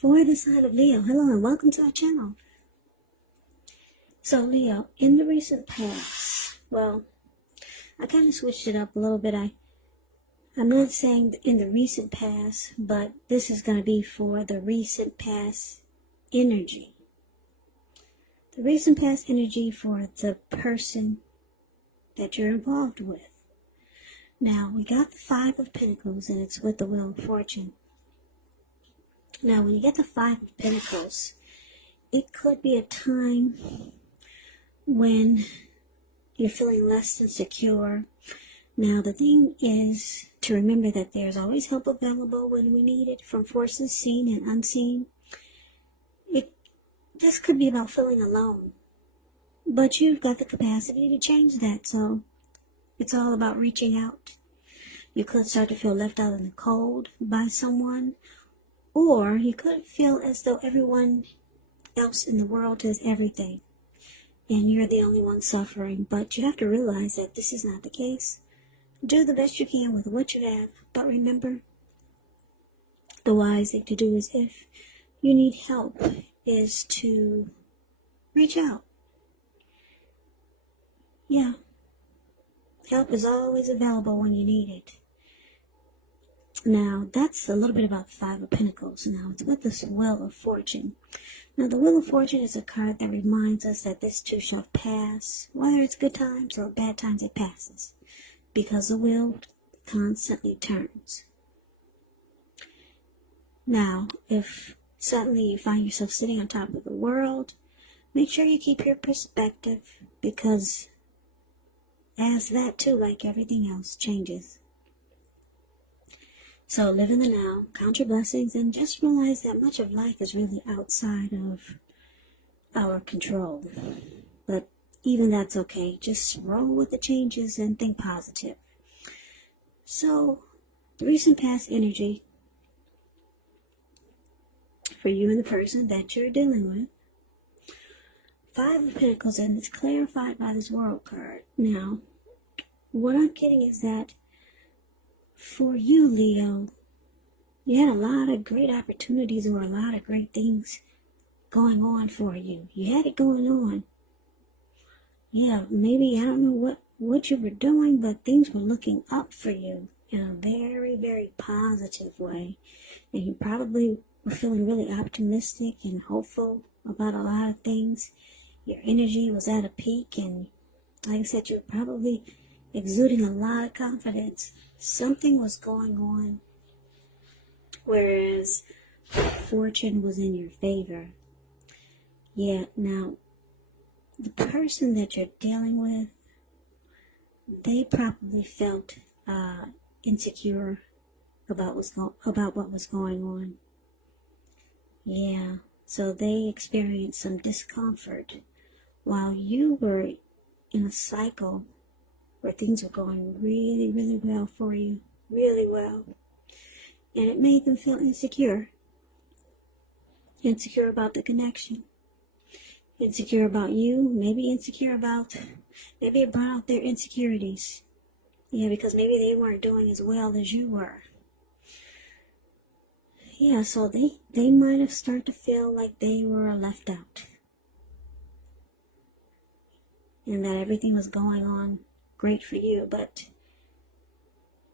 for the sign of Leo. Hello and welcome to our channel. So Leo, in the recent past, well, I kind of switched it up a little bit. I'm not saying in the recent past, but this is going to be for the recent past energy. The recent past energy for the person that you're involved with. Now, we got the Five of Pentacles, and it's with the Wheel of Fortune. Now, when you get the Five of Pentacles, it could be a time when you're feeling less than secure. Now, the thing is to remember that there's always help available when we need it, from forces seen and unseen. This could be about feeling alone, but you've got the capacity to change that, so it's all about reaching out. You could start to feel left out in the cold by someone, or you could feel as though everyone else in the world does everything, and you're the only one suffering. But you have to realize that this is not the case. Do the best you can with what you have, but remember, the wise thing to do is, if you need help, is to reach out. Yeah. Help is always available when you need it. Now, that's a little bit about the Five of Pentacles. Now, it's with this Wheel of Fortune. Now, the Wheel of Fortune is a card that reminds us that this too shall pass. Whether it's good times or bad times, it passes, because the wheel constantly turns. Now, if suddenly you find yourself sitting on top of the world, make sure you keep your perspective, because as that too, like everything else, changes. So live in the now, count your blessings, and just realize that much of life is really outside of our control. But even that's okay. Just roll with the changes and think positive. So, the recent past energy for you and the person that you're dealing with. Five of Pentacles, and it's clarified by this World card. Now, what I'm getting is that for you, Leo, you had a lot of great opportunities or a lot of great things going on for you. You had it going on. Yeah, maybe, I don't know what you were doing, but things were looking up for you in a very, very positive way. And you probably were feeling really optimistic and hopeful about a lot of things. Your energy was at a peak, and like I said, you're probably exuding a lot of confidence. Something was going on, whereas fortune was in your favor. Yeah, now, the person that you're dealing with, they probably felt insecure about what was going on. Yeah, so they experienced some discomfort while you were in a cycle where things were going really, really well for you, really well. And it made them feel insecure. Insecure about the connection. Insecure about you, maybe it brought out their insecurities. Yeah, because maybe they weren't doing as well as you were. Yeah, so they might have started to feel like they were left out. And that everything was going on great for you, but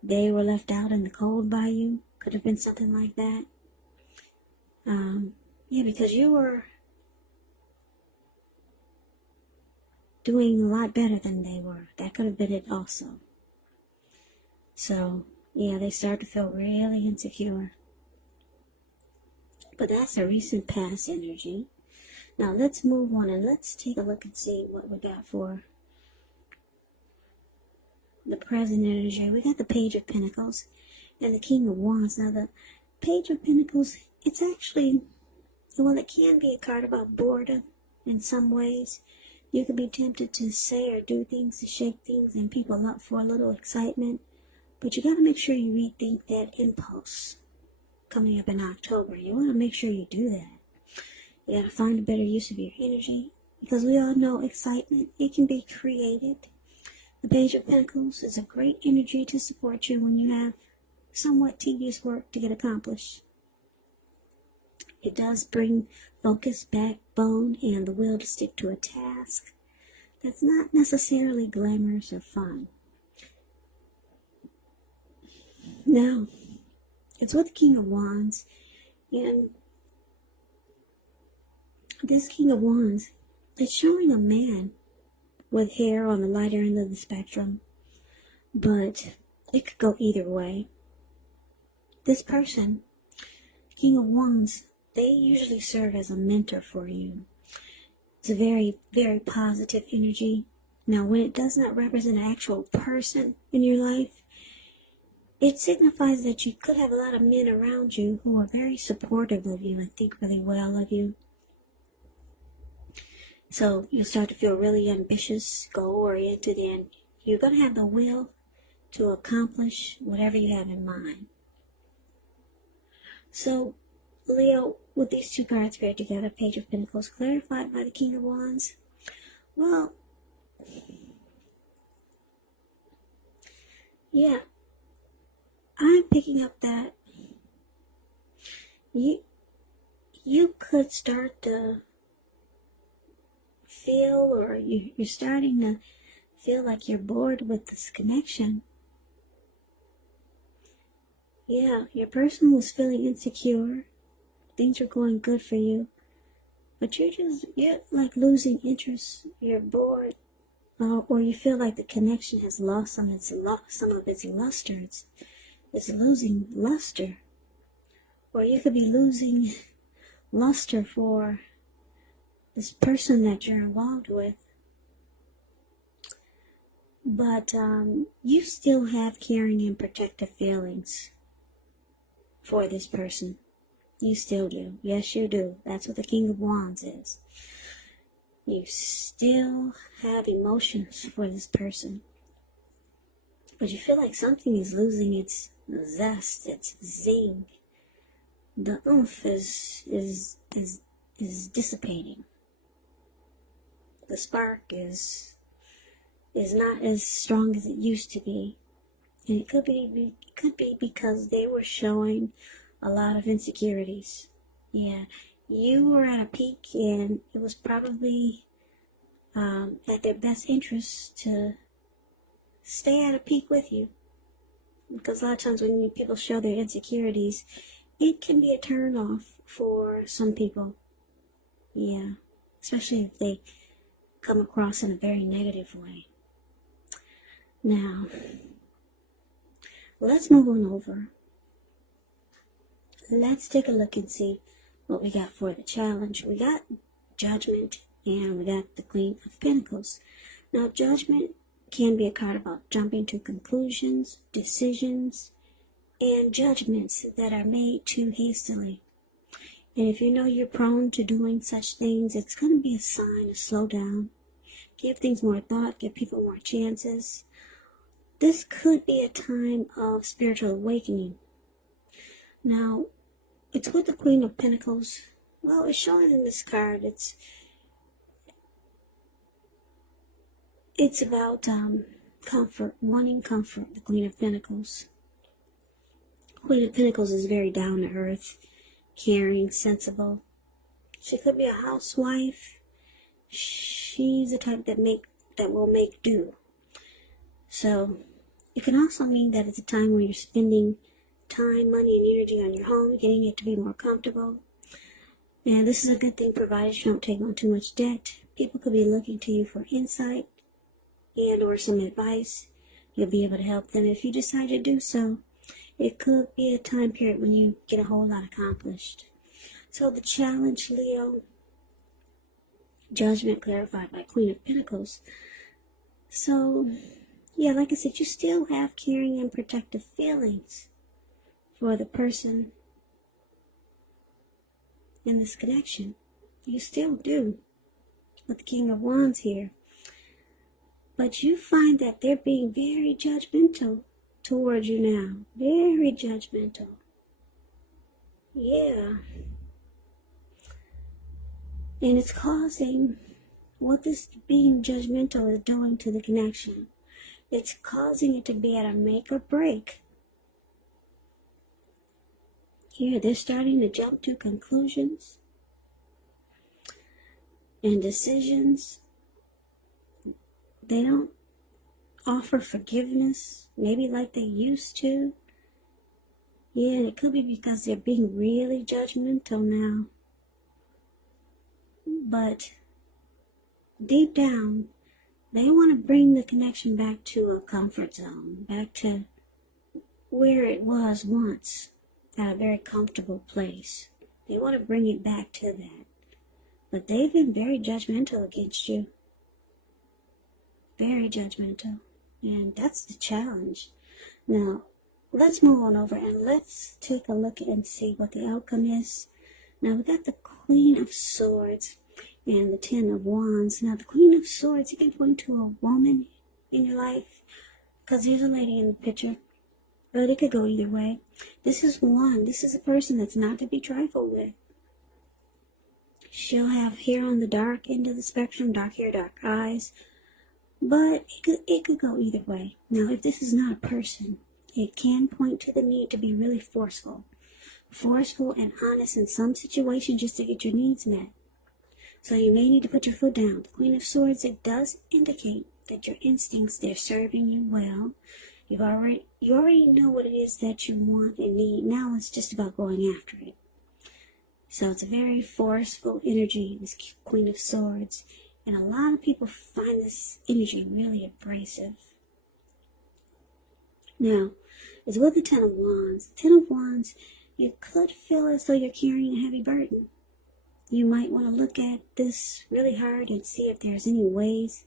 they were left out in the cold by you. Could have been something like that. Yeah, because you were doing a lot better than they were. That could have been it also. So, yeah, they started to feel really insecure. But that's a recent past energy. Now, let's move on and let's take a look and see what we got for the present energy. We got the Page of Pentacles and the King of Wands. Now, the Page of Pentacles, it's actually, well, it can be a card about boredom in some ways. You could be tempted to say or do things to shake things and people up for a little excitement. But you got to make sure you rethink that impulse coming up in October. You want to make sure you do that. You got to find a better use of your energy, because we all know excitement, it can be created. The Page of Pentacles is a great energy to support you when you have somewhat tedious work to get accomplished. It does bring focus, backbone, and the will to stick to a task that's not necessarily glamorous or fun. Now, it's with the King of Wands, and this King of Wands, it's showing a man with hair on the lighter end of the spectrum, but it could go either way. This person, King of Wands, they usually serve as a mentor for you. It's a very, very positive energy. Now, when it does not represent an actual person in your life, it signifies that you could have a lot of men around you who are very supportive of you and think really well of you. So you'll start to feel really ambitious, goal-oriented, and you're going to have the will to accomplish whatever you have in mind. So, Leo, with these two cards paired together, Page of Pentacles, clarified by the King of Wands, well, yeah, I'm picking up that you could start to feel, or you're starting to feel like you're bored with this connection. Yeah, your person was feeling insecure. Things are going good for you, but you're like losing interest. You're bored, or you feel like the connection has lost some of its luster. It's losing luster, or you could be losing luster for this person that you're involved with. But you still have caring and protective feelings for this person. You still do. Yes, you do. That's what the King of Wands is. You still have emotions for this person. But you feel like something is losing its zest, its zing. The oomph is dissipating. The spark is not as strong as it used to be. And it could be because they were showing a lot of insecurities. Yeah, you were at a peak, and it was probably at their best interest to stay at a peak with you. Because a lot of times when people show their insecurities, it can be a turn off for some people. Yeah, especially if they come across in a very negative way. Now, let's move on over. Let's take a look and see what we got for the challenge. We got Judgment, and we got the Queen of Pentacles. Now, Judgment can be a card about jumping to conclusions, decisions, and judgments that are made too hastily. And if you know you're prone to doing such things, it's going to be a sign to slow down. Give things more thought, give people more chances. This could be a time of spiritual awakening. Now, it's with the Queen of Pentacles. Well, it's showing in this card. It's about comfort, wanting comfort, the Queen of Pentacles. Queen of Pentacles is very down to earth, caring, sensible. She could be a housewife. She's the type that will make do. So, it can also mean that it's a time where you're spending time, money, and energy on your home, getting it to be more comfortable. And this is a good thing provided you don't take on too much debt. People could be looking to you for insight and or some advice. You'll be able to help them if you decide to do so. It could be a time period when you get a whole lot accomplished. So the challenge, Leo, Judgment clarified by Queen of Pentacles. So, yeah, like I said, you still have caring and protective feelings for the person in this connection. You still do, with the King of Wands here. But you find that they're being very judgmental towards you now. Very judgmental. Yeah. And it's causing, what this being judgmental is doing to the connection, it's causing it to be at a make or break. Yeah, they're starting to jump to conclusions and decisions. They don't offer forgiveness, maybe like they used to. Yeah, it could be because they're being really judgmental now. But deep down, they want to bring the connection back to a comfort zone, back to where it was once, at a very comfortable place. They want to bring it back to that. But they've been very judgmental against you. Very judgmental. And that's the challenge. Now, let's move on over and let's take a look and see what the outcome is. Now, we got the Queen of Swords and the Ten of Wands. Now, the Queen of Swords, you can point to a woman in your life, because there's a lady in the picture, but it could go either way. This is one. This is a person that's not to be trifled with. She'll have hair on the dark end of the spectrum, dark hair, dark eyes, but it could go either way. Now, if this is not a person, it can point to the need to be really forceful and honest in some situations just to get your needs met. So you may need to put your foot down. The Queen of Swords, it does indicate that your instincts, they're serving you well. You already know what it is that you want and need. Now it's just about going after it. So it's a very forceful energy, this Queen of Swords. And a lot of people find this energy really abrasive. Now, it's with the Ten of Wands. The Ten of Wands, you could feel as though you're carrying a heavy burden. You might want to look at this really hard and see if there's any ways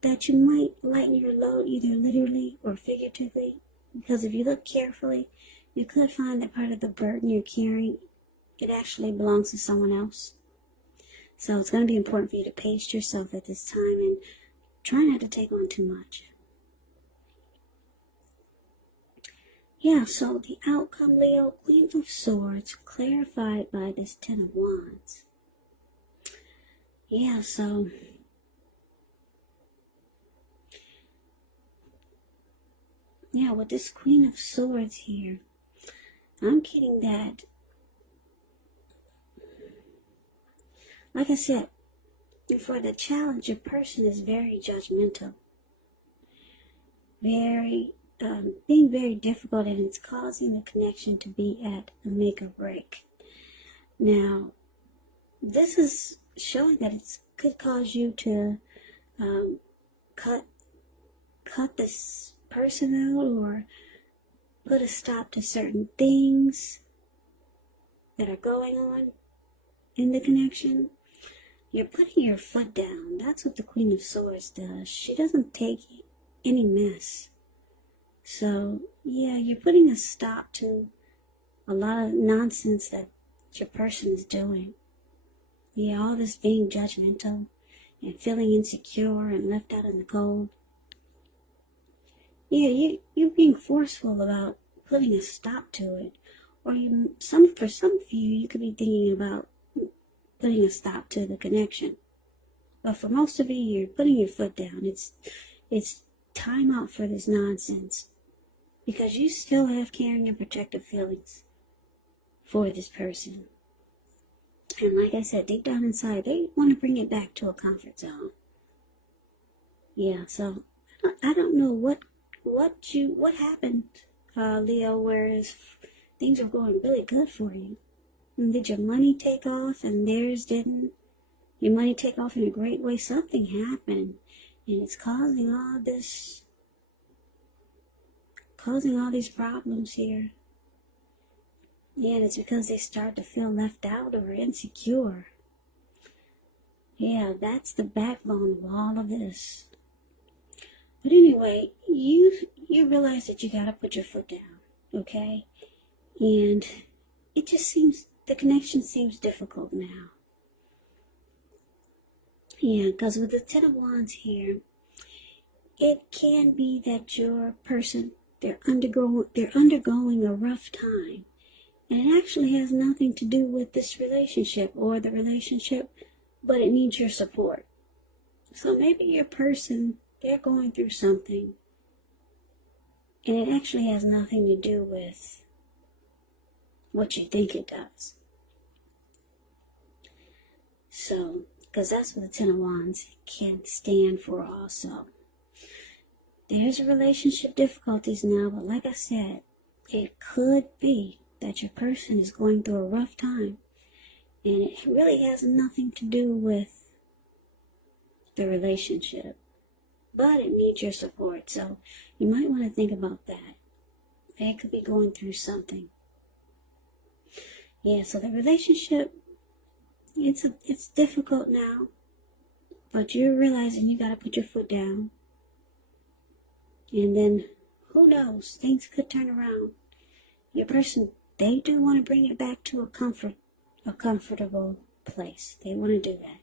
that you might lighten your load, either literally or figuratively. Because if you look carefully, you could find that part of the burden you're carrying, it actually belongs to someone else. So it's going to be important for you to pace yourself at this time and try not to take on too much. Yeah, so the outcome, Leo, Queen of Swords, clarified by this Ten of Wands. Yeah, so yeah, with this Queen of Swords here, I'm getting that, like I said, for the challenge, your person is very judgmental. Being very difficult, and it's causing the connection to be at a make or break. Now, this is showing that it could cause you to cut this person out or put a stop to certain things that are going on in the connection. You're putting your foot down. That's what the Queen of Swords does. She doesn't take any mess. So, yeah, you're putting a stop to a lot of nonsense that your person is doing. Yeah, all this being judgmental and feeling insecure and left out in the cold. Yeah, you're being forceful about putting a stop to it. Or for some of you, you could be thinking about putting a stop to the connection. But for most of you, you're putting your foot down. It's time out for this nonsense. Because you still have caring and protective feelings for this person. And like I said, deep down inside, they want to bring it back to a comfort zone. Yeah, so I don't know what happened, Leo, whereas things are going really good for you. And did your money take off and theirs didn't? Your money take off in a great way. Something happened, and it's causing all these problems here. Yeah, and it's because they start to feel left out or insecure. Yeah, that's the backbone of all of this. But anyway, you realize that you gotta put your foot down, okay? And it just seems, the connection seems difficult now. Yeah, because with the Ten of Wands here, it can be that your person, they're undergoing a rough time. And it actually has nothing to do with this relationship or the relationship, but it needs your support. So maybe your person, they're going through something, and it actually has nothing to do with what you think it does. So, because that's what the Ten of Wands can stand for also. There's relationship difficulties now, but like I said, it could be that your person is going through a rough time. And it really has nothing to do with the relationship. But it needs your support. So you might want to think about that. They could be going through something. Yeah, so the relationship, it's difficult now. But you're realizing you got to put your foot down. And then, who knows, things could turn around. Your person, they do want to bring it back to a comfortable place. They want to do that.